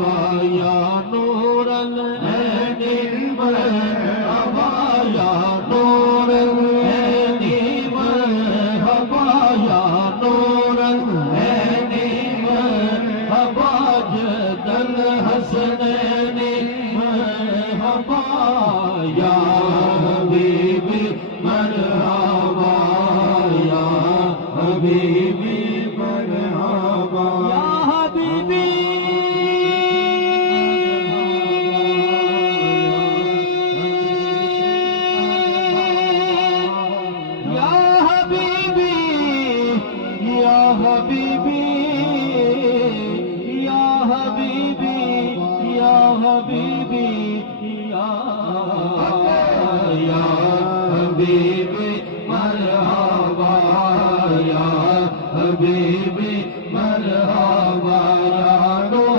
یا نور العین مرحبا یا نور العین مرحبا یا نور العین مرحبا جد الحسنین مرحبا یا حبیبی مرحبا یا حبیبی مرحبا یا حبیبی یا حبیبی یا حبیبی یا حبیبی یا حبیبی یا حبیبی